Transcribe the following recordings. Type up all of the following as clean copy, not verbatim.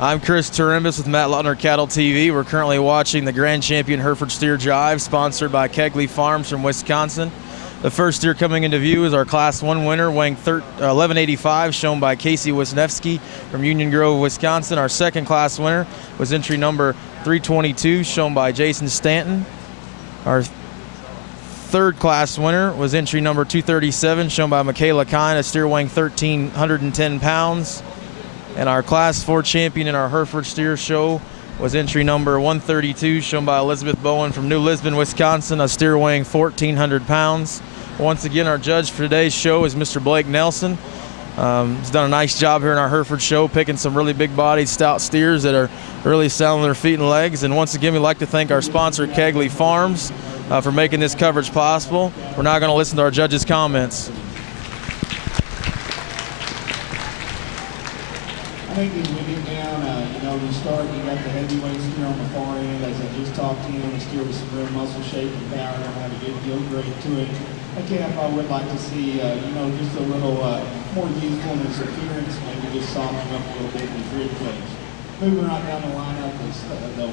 I'm Chris Turimbus with Matt Lautner Cattle TV. We're currently watching the Grand Champion Hereford Steer Jive, sponsored by Kegley Farms from Wisconsin. The first steer coming into view is our Class 1 winner, weighing 1185, shown by Casey Wisniewski from Union Grove, Wisconsin. Our second class winner was entry number 322, shown by Jason Stanton. Our third class winner was entry number 237, shown by Michaela Kine, a steer weighing 1,310 pounds. And our Class 4 champion in our Hereford Steer Show was entry number 132, shown by Elizabeth Bowen from New Lisbon, Wisconsin, a steer weighing 1,400 pounds. Once again, our judge for today's show is Mr. Blake Nelson. He's done a nice job here in our Hereford Show, picking some really big-bodied, stout steers that are really selling their feet and legs. And once again, we'd like to thank our sponsor, Kegley Farms, for making this coverage possible. We're now going to listen to our judge's comments. I think as we get down, you start, you got the heavyweight steer on the far end. As I just talked to him, a steer with some real muscle shape and power, don't have a good gill grade to it. A calf I would like to see, just a little more youthfulness appearance, maybe just soften up a little bit in his rib cage. Moving right down the lineup is the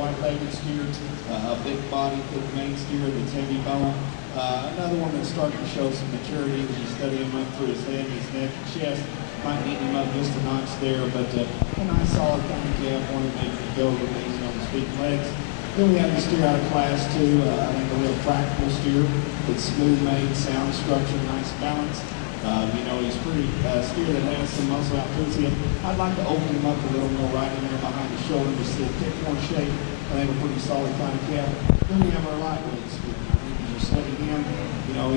wide-legged steer, a big body, thick main steer that's heavy bone. Another one that's starting to show some maturity as you study him up through his head, his neck, and chest. Might need him up just a notch there, but a nice solid kind of calf, one that makes it go with easy on the feet and legs. Then we have the steer out of Class 2, I think a real practical steer. It's smooth made, sound structure, nice balance. He's pretty steer that has some muscle out to his hip. I'd like to open him up a little more right in there behind the shoulder to see a bit more shape. I think a pretty solid kind of calf. Then we have our lightweight steer. I think as you study him,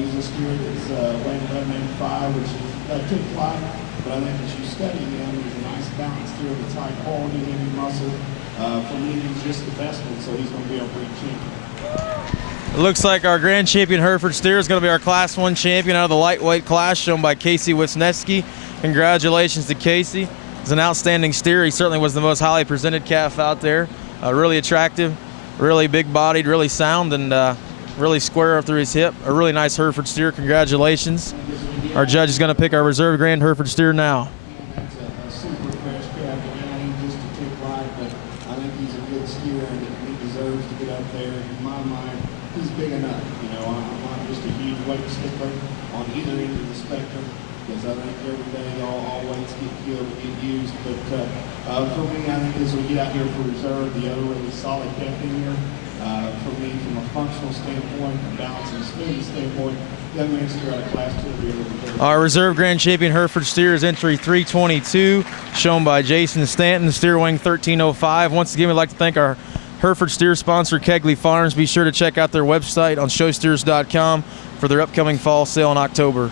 he's a steer that's weighing 1185, which is tick fly. But I think as you study him, he's a nice balance steer that's high quality, heavy muscle. For me, he's just the best one, so he's going to be our breed champion. It looks like our Grand Champion Hereford Steer is going to be our Class 1 champion out of the lightweight class, shown by Casey Wisniewski. Congratulations to Casey. He's an outstanding steer. He certainly was the most highly presented calf out there. Really attractive, really big-bodied, really sound, and really square up through his hip. A really nice Hereford Steer. Congratulations. Our judge is going to pick our reserve Grand Hereford Steer now. That's a super fresh calf. Again, he's just a tick light, but I think he's a good steer and he deserves to get up there. In my mind, he's big enough. I'm not just a huge weight stickler on either end of the spectrum, because I think every day all weights get killed and get used. But for me, I think as we get out here for reserve, the other really solid calf in here. For me, from a functional standpoint, a balance and smoothness standpoint, young man steer out of Class 2. Our reserve Grand Champion Hereford Steer is entry 322, shown by Jason Stanton, steer weighing 1305. Once again, we'd like to thank our Hereford Steer sponsor, Kegley Farms. Be sure to check out their website on showsteers.com for their upcoming fall sale in October.